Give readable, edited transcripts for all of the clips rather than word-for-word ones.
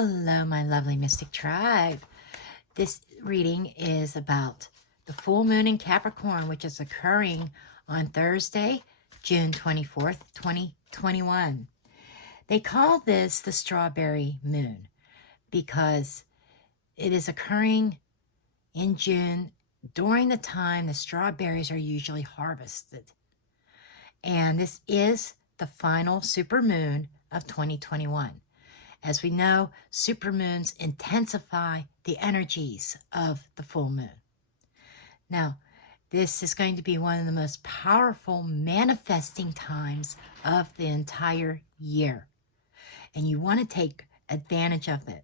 Hello, my lovely Mystic Tribe. This reading is about the full moon in Capricorn, which is occurring on Thursday, June 24th, 2021. They call this the strawberry moon because it is occurring in June during the time the strawberries are usually harvested. And this is the final supermoon of 2021. As we know, supermoons intensify the energies of the full moon. Now, this is going to be one of the most powerful manifesting times of the entire year. And you want to take advantage of it.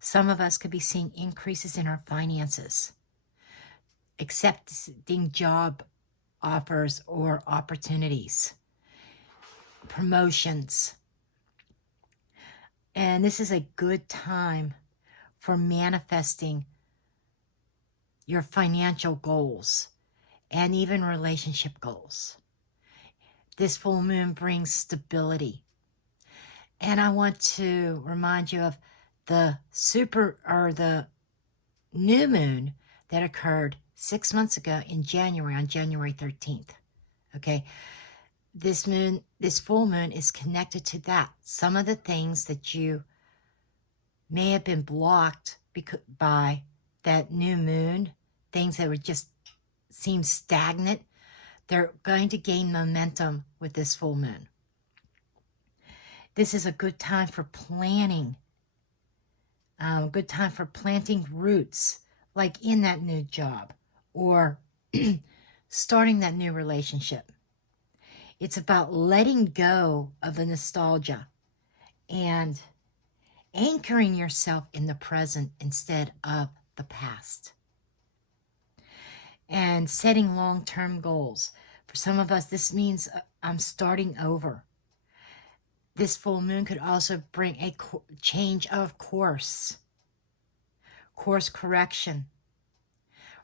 Some of us could be seeing increases in our finances, accepting job offers or opportunities, promotions. And this is a good time for manifesting your financial goals and even relationship goals. This full moon brings stability. And I want to remind you of the new moon that occurred 6 months ago in January, on January 13th. Okay. This full moon is connected to that. Some of the things that you may have been blocked by that new moon, things that would just seem stagnant, they're going to gain momentum with this full moon. This is a good time for planning, good time for planting roots, like in that new job or starting that new relationship. It's about letting go of the nostalgia and anchoring yourself in the present instead of the past. And setting long-term goals. For some of us, this means I'm starting over. This full moon could also bring a change of course correction,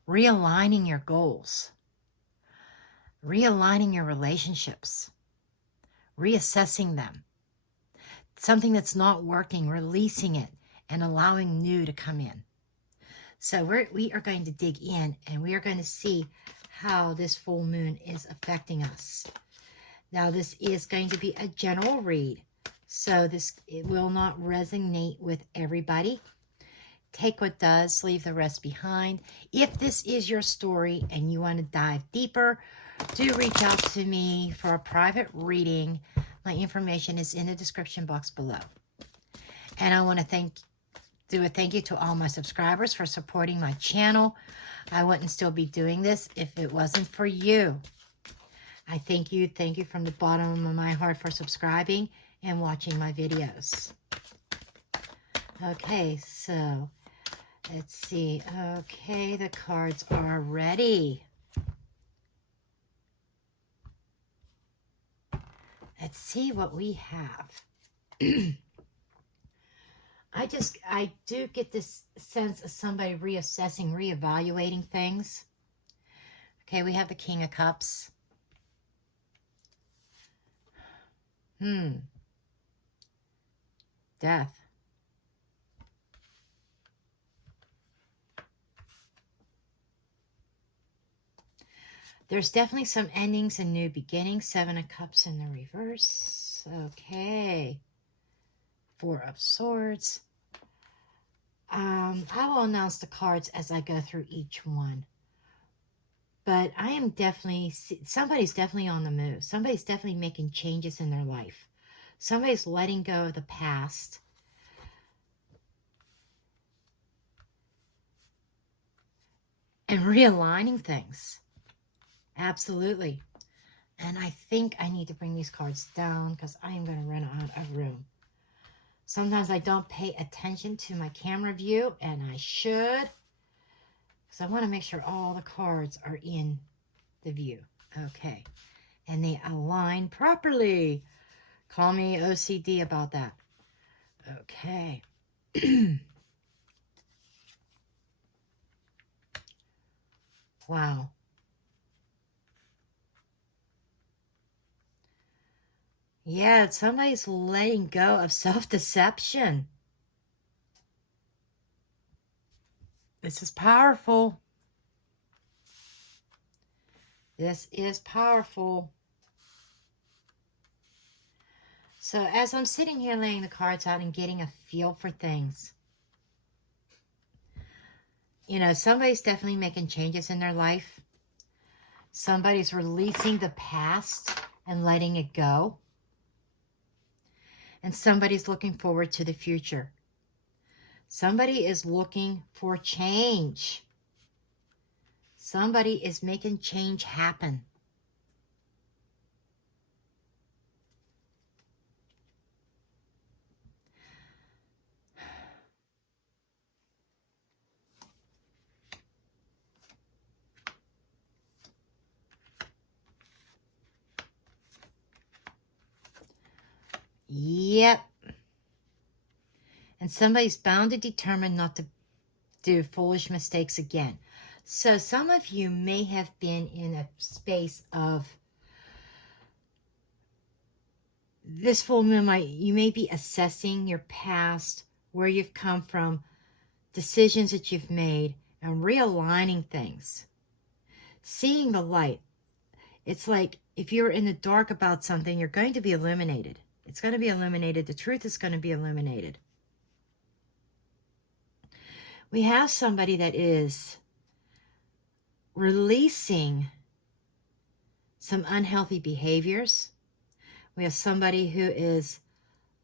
realigning your goals, realigning your relationships, reassessing them. Something that's not working, releasing it and allowing new to come in. So we are going to dig in and we are going to see how this full moon is affecting us. Now, this is going to be a general read, so it will not resonate with everybody. Take what does, leave the rest behind. If this is your story and you want to dive deeper, do reach out to me for a private reading. My information is in the description box below. And I want to do a thank you to all my subscribers for supporting my channel. I wouldn't still be doing this if it wasn't for you. I thank you from the bottom of my heart for subscribing and watching my videos. Okay, so let's see. Okay, the cards are ready. Let's see what we have. I do get this sense of somebody reassessing, reevaluating things. Okay, we have the King of Cups. Death. There's definitely some endings and new beginnings. 7 of Cups in the reverse. Okay. 4 of Swords. I will announce the cards as I go through each one. But I am definitely, somebody's definitely on the move. Somebody's definitely making changes in their life. Somebody's letting go of the past. And realigning things. Absolutely. And I think I need to bring these cards down because I am going to run out of room. Sometimes I don't pay attention to my camera view, and I should. Because I want to make sure all the cards are in the view. Okay. And they align properly. Call me OCD about that. Okay. Wow. Yeah, somebody's letting go of self-deception. This is powerful. This is powerful. So as I'm sitting here laying the cards out and getting a feel for things, you know, somebody's definitely making changes in their life. Somebody's releasing the past and letting it go. And somebody's looking forward to the future. Somebody is looking for change. Somebody is making change happen. Yep. And somebody's bound and determined not to do foolish mistakes again. So some of you may have been in a space of this full moon. You may be assessing your past, where you've come from, decisions that you've made, and realigning things. Seeing the light. It's like if you're in the dark about something, you're going to be illuminated. It's going to be illuminated. The truth is going to be illuminated. We have somebody that is releasing some unhealthy behaviors. We have somebody who is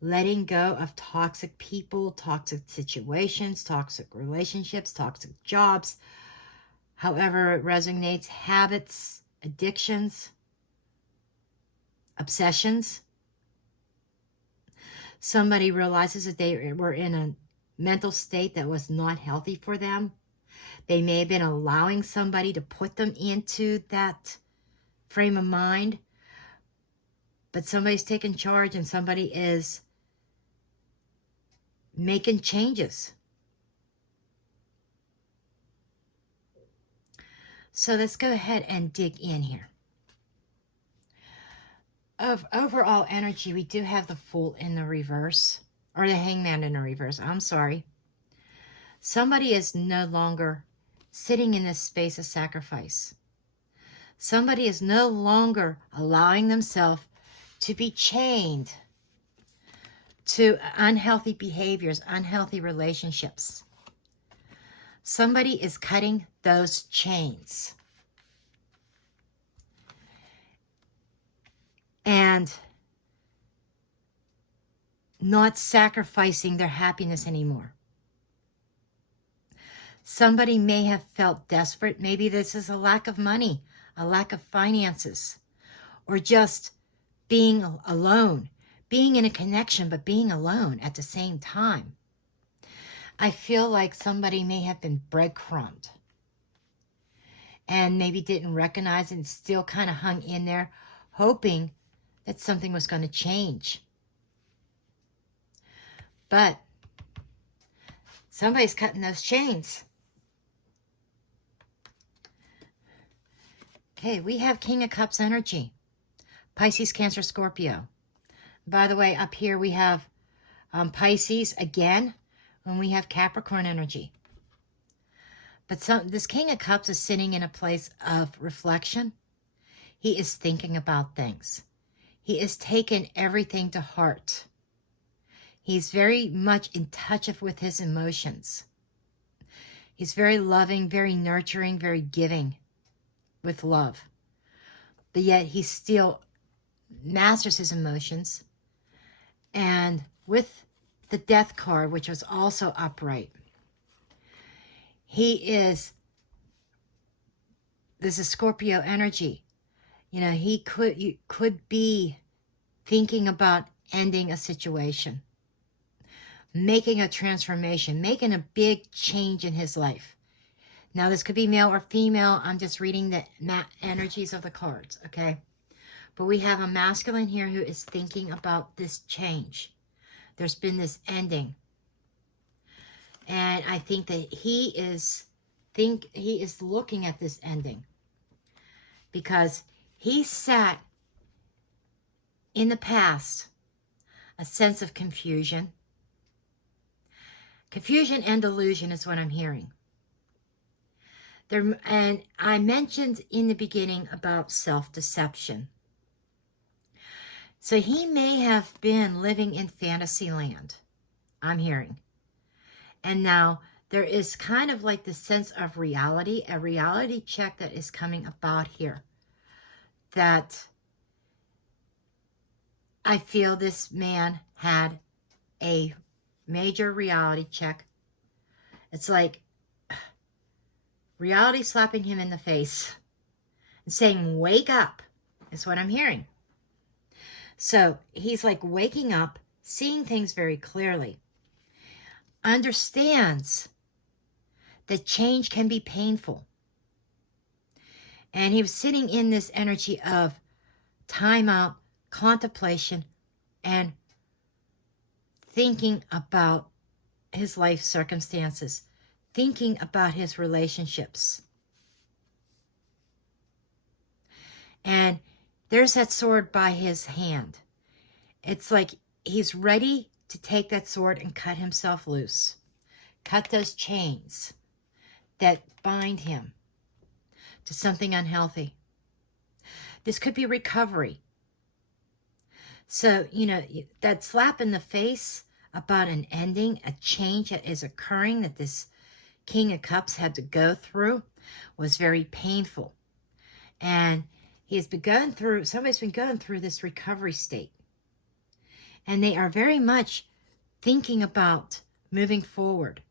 letting go of toxic people, toxic situations, toxic relationships, toxic jobs, however it resonates, habits, addictions, obsessions. Somebody realizes that they were in a mental state that was not healthy for them. They may have been allowing somebody to put them into that frame of mind, but somebody's taking charge and somebody is making changes. So let's go ahead and dig in here. Of overall energy, we do have the Fool in the reverse, or the Hangman in the reverse. I'm sorry. Somebody is no longer sitting in this space of sacrifice. Somebody is no longer allowing themselves to be chained to unhealthy behaviors, unhealthy relationships. Somebody is cutting those chains. And not sacrificing their happiness anymore. Somebody may have felt desperate. Maybe this is a lack of money, a lack of finances, or just being alone, being in a connection, but being alone at the same time. I feel like somebody may have been breadcrumbed and maybe didn't recognize and still kind of hung in there, hoping that something was going to change. But somebody's cutting those chains. Okay, we have King of Cups energy. Pisces, Cancer, Scorpio. By the way, up here we have Pisces again, and we have Capricorn energy. But this King of Cups is sitting in a place of reflection. He is thinking about things. He is taking everything to heart. He's very much in touch with his emotions. He's very loving, very nurturing, very giving with love. But yet he still masters his emotions. And with the Death card, which was also upright, this is Scorpio energy. You know, he could be thinking about ending a situation, making a transformation, making a big change in his life. Now, this could be male or female. I'm just reading the energies of the cards, okay? But we have a masculine here who is thinking about this change. There's been this ending. And I think that he is looking at this ending because he sat in the past a sense of confusion. Confusion and delusion is what I'm hearing. There, and I mentioned in the beginning about self-deception. So he may have been living in fantasy land, I'm hearing. And now there is kind of like the sense of reality, a reality check that is coming about here. That I feel this man had a major reality check. It's like reality slapping him in the face and saying, wake up, is what I'm hearing. So he's like waking up, seeing things very clearly, understands that change can be painful. And he was sitting in this energy of time out, contemplation, and thinking about his life circumstances, thinking about his relationships. And there's that sword by his hand. It's like he's ready to take that sword and cut himself loose. Cut those chains that bind him to something unhealthy. This could be recovery. So, you know, that slap in the face about an ending, a change that is occurring that this King of Cups had to go through was very painful. And he has begun through, somebody's been going through this recovery state. And they are very much thinking about moving forward.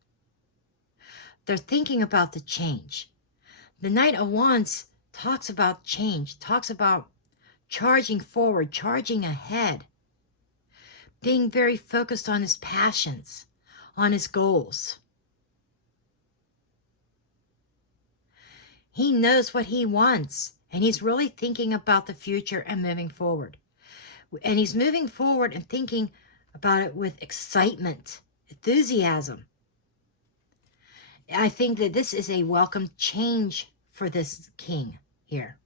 They're thinking about the change. The Knight of Wands talks about change, talks about charging forward, charging ahead, being very focused on his passions, on his goals. He knows what he wants, and he's really thinking about the future and moving forward. And he's moving forward and thinking about it with excitement, enthusiasm. I think that this is a welcome change for this king here.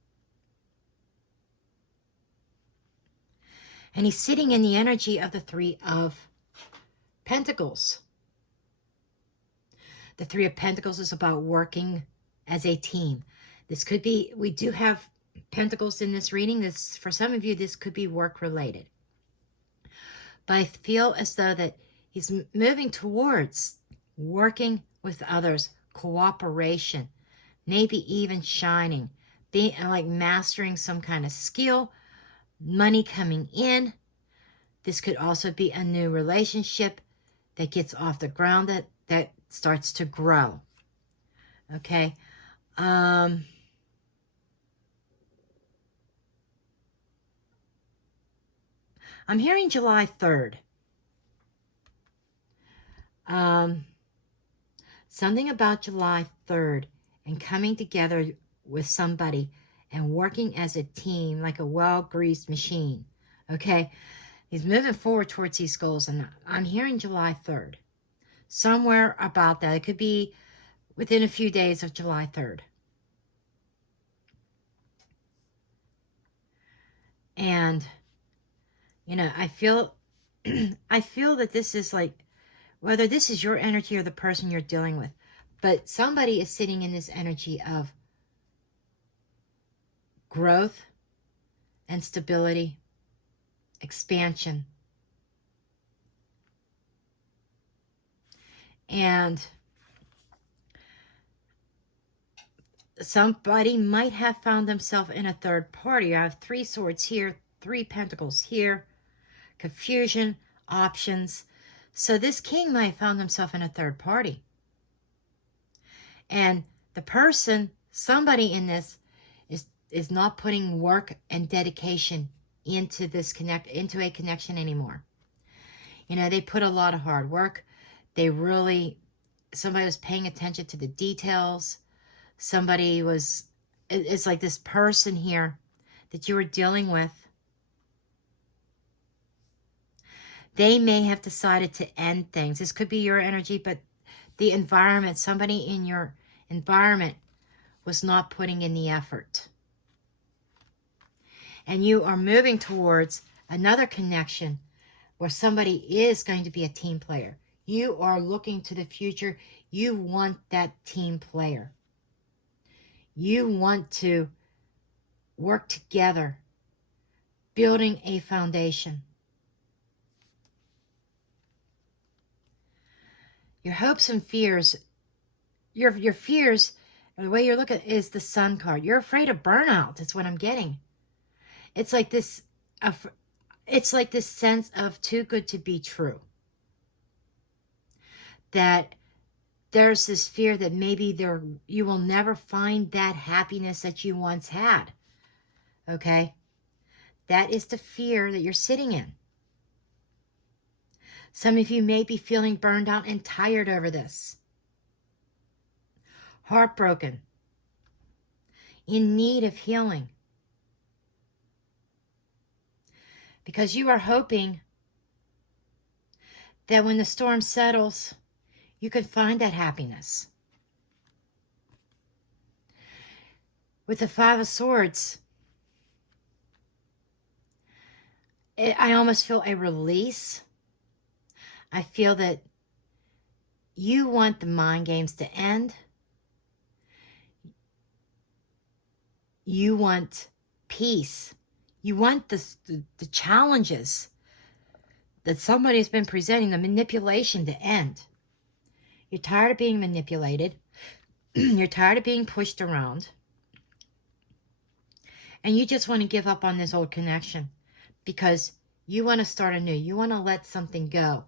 And he's sitting in the energy of the Three of Pentacles. The Three of Pentacles is about working as a team. This could be, we do have Pentacles in this reading. This, for some of you, this could be work related. But I feel as though that he's moving towards working with others, cooperation, maybe even shining, being like mastering some kind of skill, money coming in. This could also be a new relationship that gets off the ground, that starts to grow. Okay. I'm hearing July 3rd. Something about July 3rd and coming together with somebody and working as a team like a well-greased machine. Okay? He's moving forward towards these goals, and I'm hearing July 3rd. Somewhere about that. It could be within a few days of July 3rd. And, you know, I feel that this is like, whether this is your energy or the person you're dealing with, but somebody is sitting in this energy of growth and stability, expansion. And somebody might have found themselves in a third party. I have Three Swords here, Three Pentacles here, confusion, options. So this king might have found himself in a third party. And the person, somebody in this, is not putting work and dedication into into a connection anymore. You know, they put a lot of hard work. Somebody was paying attention to the details. It's like this person here that you were dealing with. They may have decided to end things. This could be your energy, but the environment, somebody in your environment was not putting in the effort. And you are moving towards another connection where somebody is going to be a team player. You are looking to the future. You want that team player. You want to work together, building a foundation. Your hopes and fears, your fears, the way you're looking is the Sun card. You're afraid of burnout. That's what I'm getting. It's like this, it's like this sense of too good to be true. That there's this fear that maybe you will never find that happiness that you once had. Okay? That is the fear that you're sitting in. Some of you may be feeling burned out and tired over this. Heartbroken. In need of healing. Because you are hoping that when the storm settles, you can find that happiness. With the Five of Swords, I almost feel a release. I feel that you want the mind games to end. You want peace. You want the challenges that somebody's been presenting, the manipulation to end. You're tired of being manipulated. You're tired of being pushed around. And you just want to give up on this old connection because you want to start anew. You want to let something go.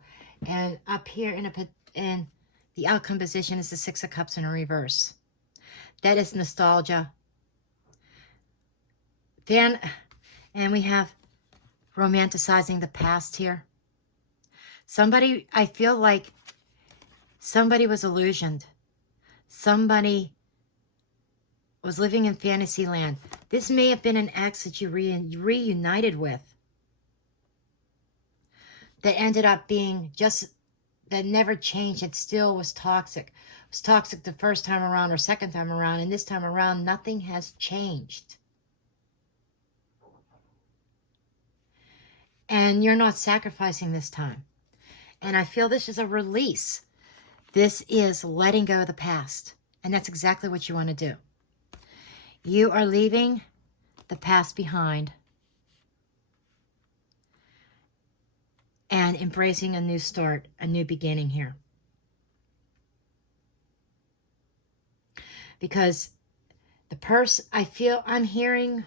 And up here in the outcome position is the Six of Cups in a reverse. That is nostalgia. Then, and we have romanticizing the past here. Somebody, I feel like somebody was illusioned. Somebody was living in fantasy land. This may have been an ex that you reunited with. That ended up being just, that never changed. It still was toxic. It was toxic the first time around or second time around. And this time around, nothing has changed. And you're not sacrificing this time. And I feel this is a release. This is letting go of the past. And that's exactly what you want to do. You are leaving the past behind and embracing a new start, a new beginning here. Because the person, I feel, I'm hearing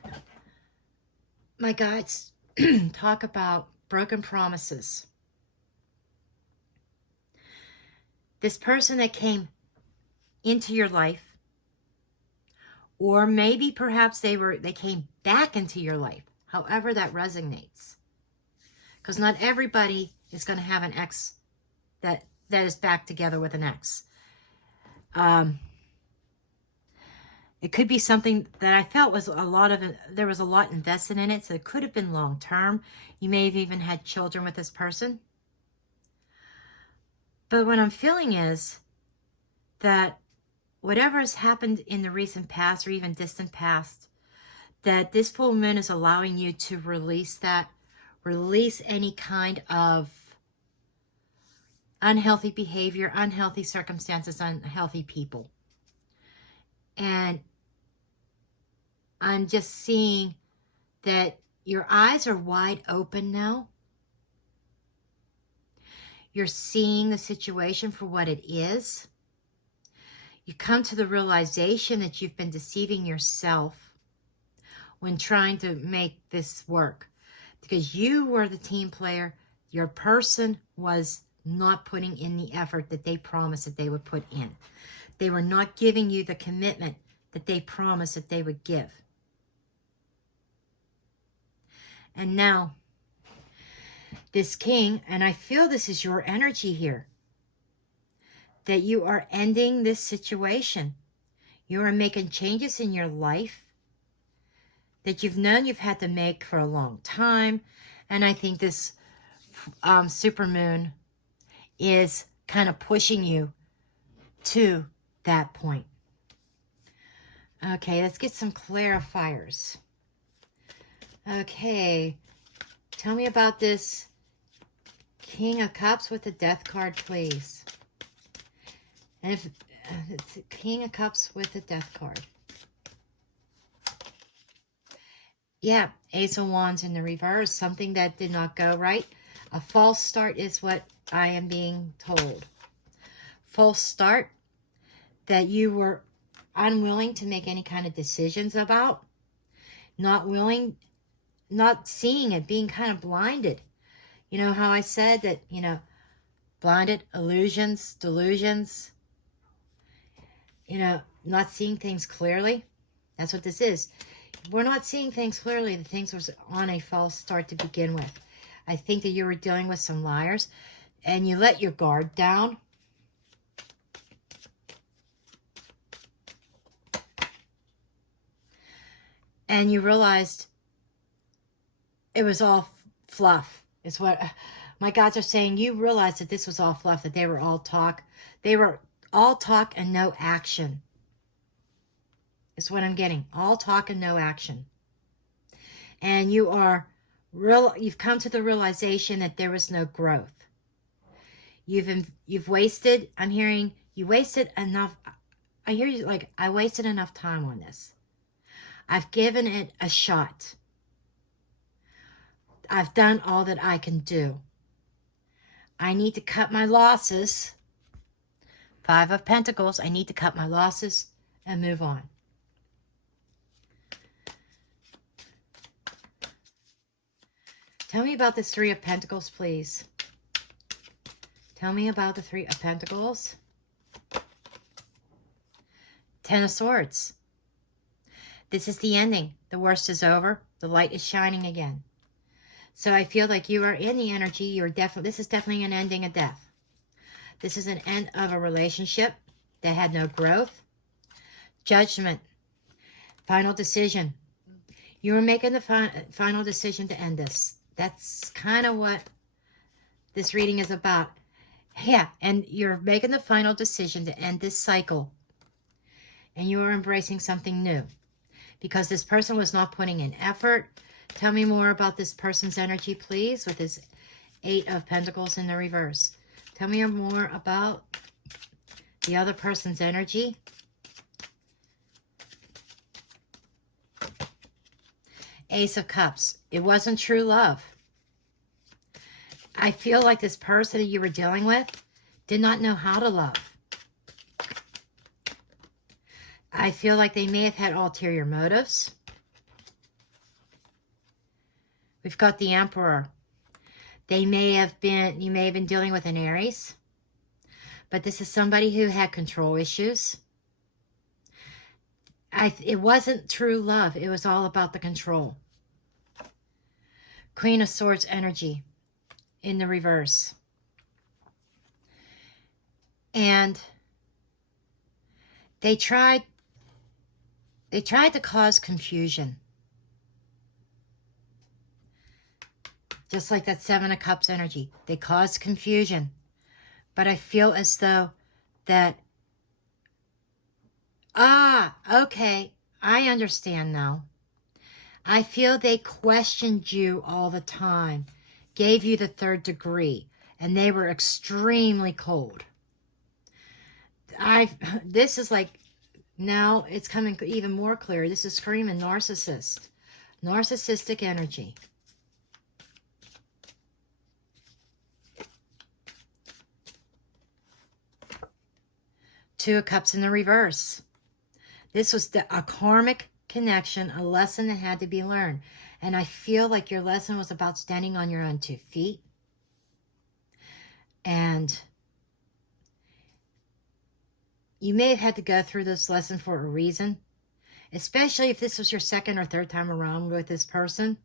my guides talk about broken promises. This person that came into your life, or maybe perhaps they came back into your life, however that resonates. Because not everybody is going to have an ex that is back together with an ex. It could be something that I felt was there was a lot invested in it, so it could have been long term. You may have even had children with this person. But what I'm feeling is that whatever has happened in the recent past or even distant past, that this full moon is allowing you to release that, release any kind of unhealthy behavior, unhealthy circumstances, unhealthy people. And I'm just seeing that your eyes are wide open now. You're seeing the situation for what it is. You come to the realization that you've been deceiving yourself when trying to make this work. Because you were the team player. Your person was not putting in the effort that they promised that they would put in. They were not giving you the commitment that they promised that they would give. And now, this king, and I feel this is your energy here, that you are ending this situation. You are making changes in your life that you've known you've had to make for a long time. And I think this supermoon is kind of pushing you to that point. Okay, let's get some clarifiers. Okay, tell me about this King of Cups with the Death card, please. And if it's King of Cups with the Death card. Yeah, Ace of Wands in the reverse. Something that did not go right. A false start is what I am being told. False start that you were unwilling to make any kind of decisions about. Not willing, not seeing it, being kind of blinded. You know how I said that, blinded, illusions, delusions, not seeing things clearly. That's what this is. We're not seeing things clearly. The things was on a false start to begin with. I think that you were dealing with some liars and you let your guard down. And you realized it was all fluff. It's what my gods are saying. You realized that this was all fluff, that they were all talk. They were all talk and no action. Is what I'm getting. All talk and no action. And you've come to the realization that there was no growth. You've wasted, I'm hearing you wasted enough. I hear you like, I wasted enough time on this. I've given it a shot. I've done all that I can do. I need to cut my losses. 5 of Pentacles. I need to cut my losses and move on. Tell me about this 3 of Pentacles, please. Tell me about the 3 of Pentacles. 10 of Swords. This is the ending. The worst is over. The light is shining again. So I feel like you are in the energy. This is definitely an ending of death. This is an end of a relationship that had no growth. Judgment. Final decision. You were making the final decision to end this. That's kind of what this reading is about. Yeah, and you're making the final decision to end this cycle. And you are embracing something new. Because this person was not putting in effort. Tell me more about this person's energy, please, with this 8 of Pentacles in the reverse. Tell me more about the other person's energy. Ace of Cups. It wasn't true love. I feel like this person that you were dealing with did not know how to love. I feel like they may have had ulterior motives. We've got the Emperor. You may have been dealing with an Aries. But this is somebody who had control issues. It wasn't true love. It was all about the control. Queen of Swords energy in the reverse. And they tried to cause confusion. Just like that 7 of Cups energy. They caused confusion. But I feel as though that, okay, I understand now. I feel they questioned you all the time, gave you the 3rd degree, and they were extremely cold. This is like, now it's coming even more clear. This is screaming narcissist. Narcissistic energy. Two of Cups in the reverse. This was a karmic connection, a lesson that had to be learned. And I feel like your lesson was about standing on your own 2 feet. And you may have had to go through this lesson for a reason. Especially if this was your 2nd or 3rd time around with this person.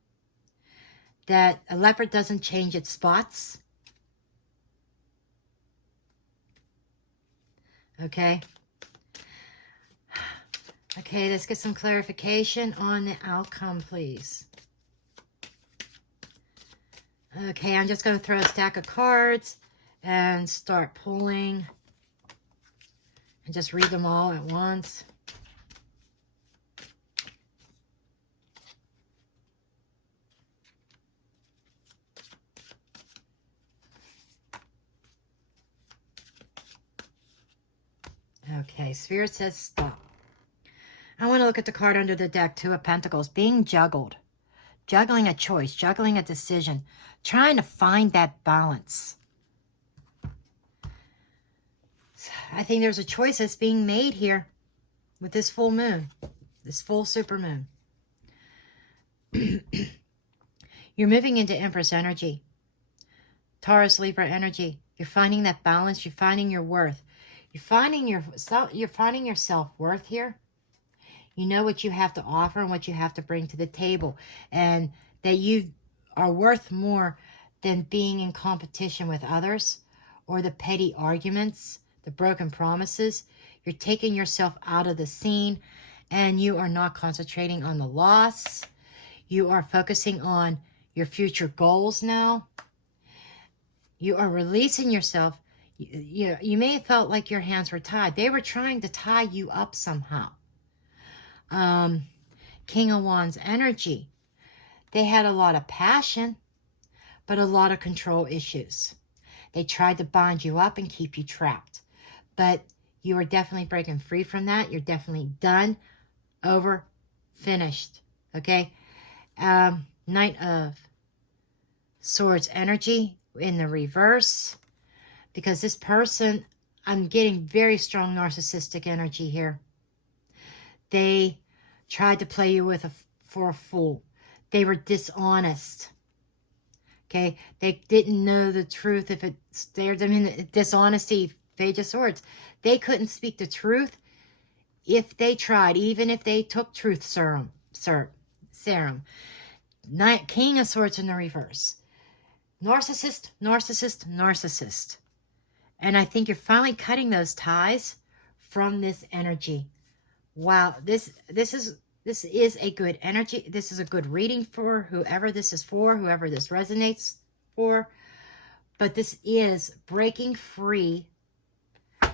That a leopard doesn't change its spots. Okay. Okay, let's get some clarification on the outcome, please. Okay, I'm just going to throw a stack of cards and start pulling and just read them all at once. Okay, Spirit says stop. I want to look at the card under the deck, 2 of Pentacles, being juggled. juggling a choice, juggling a decision, trying to find that balance. I think there's a choice that's being made here with this full moon, this full supermoon. You're moving into Empress energy, Taurus, Libra energy. You're finding that balance. You're finding your worth. You're finding your self-worth here. You know what you have to offer and what you have to bring to the table, and that you are worth more than being in competition with others or the petty arguments, the broken promises. You're taking yourself out of the scene, and you are not concentrating on the loss. You are focusing on your future goals now. You are releasing yourself. You may have felt like your hands were tied. They were trying to tie you up somehow. King of Wands energy. They had a lot of passion, but a lot of control issues. They tried to bind you up and keep you trapped. But you are definitely breaking free from that. You're definitely done, over, finished. Okay? Knight of Swords energy in the reverse. Because this person, I'm getting very strong narcissistic energy here. They tried to play you for a fool. They were dishonest. Okay? They didn't know the truth if it stared them in dishonesty. Page of Swords. They couldn't speak the truth if they tried, even if they took truth serum. King of Swords in the reverse. Narcissist, narcissist, narcissist. And I think you're finally cutting those ties from this energy. Wow, this is a good energy. This is a good reading for whoever this is for, whoever this resonates for. But this is breaking free,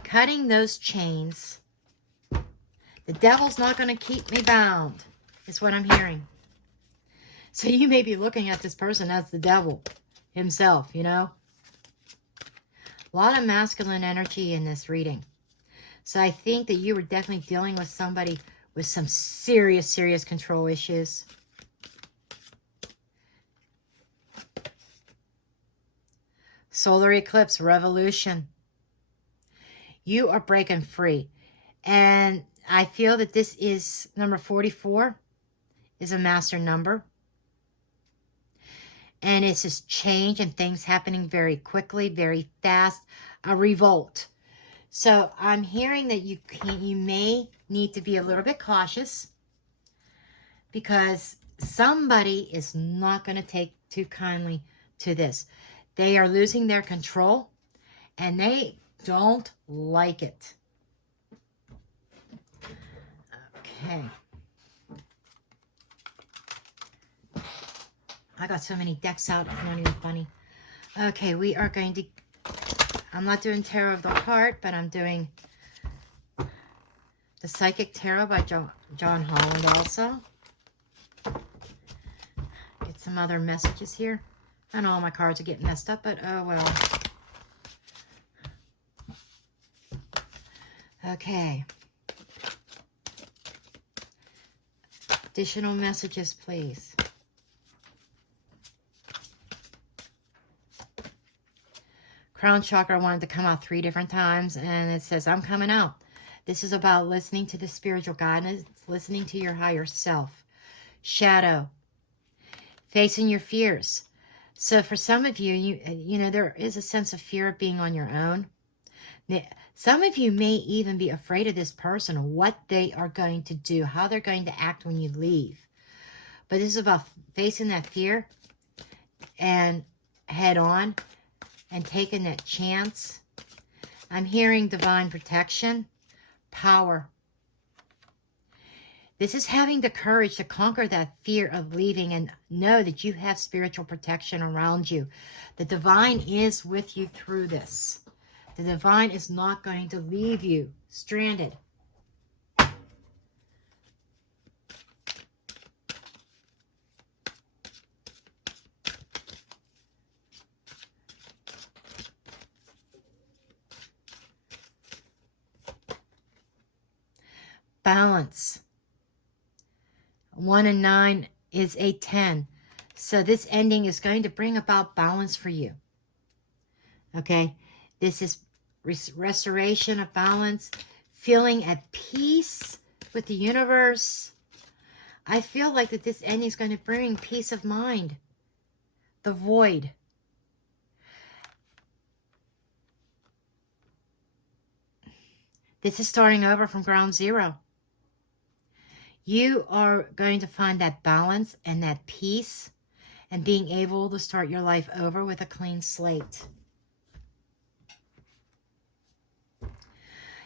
cutting those chains. The devil's not going to keep me bound, is what I'm hearing. So you may be looking at this person as the devil himself, you know. A lot of masculine energy in this reading. So I think that you were definitely dealing with somebody with some serious, serious control issues. Solar eclipse, revolution. You are breaking free. And I feel that this is number 44 is a master number. And it's just change and things happening very quickly, very fast. A revolt. So I'm hearing that you may need to be a little bit cautious, because somebody is not going to take too kindly to this. They are losing their control and they don't like it. Okay. I got so many decks out, it's not even funny. Okay, we are going to... I'm not doing Tarot of the Heart, but I'm doing the Psychic Tarot by John Holland also. Get some other messages here. I know all my cards are getting messed up, but oh well. Okay. Additional messages, please. Crown chakra wanted to come out 3 different times, and it says, I'm coming out. This is about listening to the spiritual guidance, listening to your higher self. Shadow. Facing your fears. So for some of you, you know, there is a sense of fear of being on your own. Some of you may even be afraid of this person, or what they are going to do, how they're going to act when you leave. But this is about facing that fear and head on and taking that chance. I'm hearing divine protection, power. This is having the courage to conquer that fear of leaving and know that you have spiritual protection around you. The divine is with you through this. The divine is not going to leave you stranded. Balance. 1 and 9 is a 10. So this ending is going to bring about balance for you. Okay? This is restoration of balance, feeling at peace with the universe. I feel like that this ending is going to bring peace of mind. The void. This is starting over from ground zero. You are going to find that balance and that peace and being able to start your life over with a clean slate.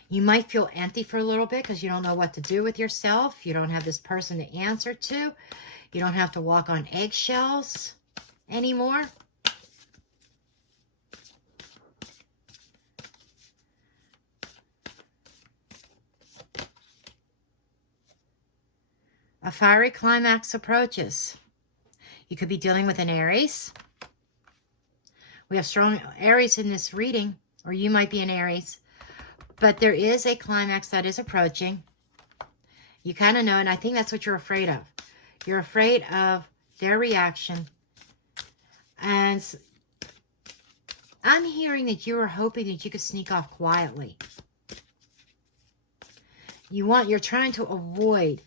You might feel empty for a little bit because you don't know what to do with yourself. You don't have this person to answer to. You don't have to walk on eggshells anymore. A fiery climax approaches. You could be dealing with an Aries. We have strong Aries in this reading, or you might be an Aries. But there is a climax that is approaching. You kind of know, and I think that's what you're afraid of. You're afraid of their reaction. And I'm hearing that you are hoping that you could sneak off quietly. You're trying to avoid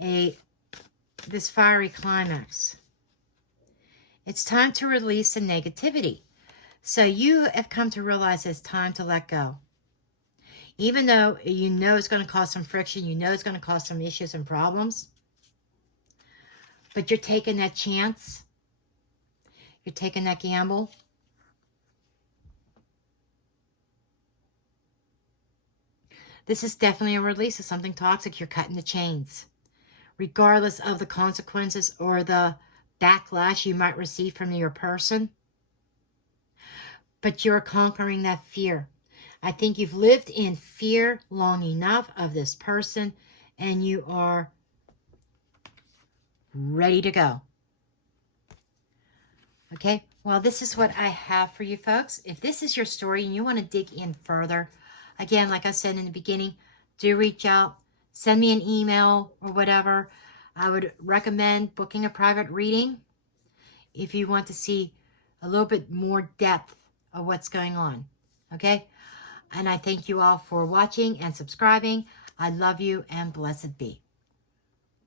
this fiery climax. It's time to release the negativity. So you have come to realize it's time to let go. Even though you know it's going to cause some friction, you know it's going to cause some issues and problems, but you're taking that chance. You're taking that gamble. This is definitely a release of something toxic. You're cutting the chains. Regardless of the consequences or the backlash you might receive from your person. But you're conquering that fear. I think you've lived in fear long enough of this person and you are ready to go. Okay, well, this is what I have for you folks. If this is your story and you want to dig in further, again, like I said in the beginning, do reach out. Send me an email or whatever. I would recommend booking a private reading if you want to see a little bit more depth of what's going on. Okay? And I thank you all for watching and subscribing. I love you and blessed be.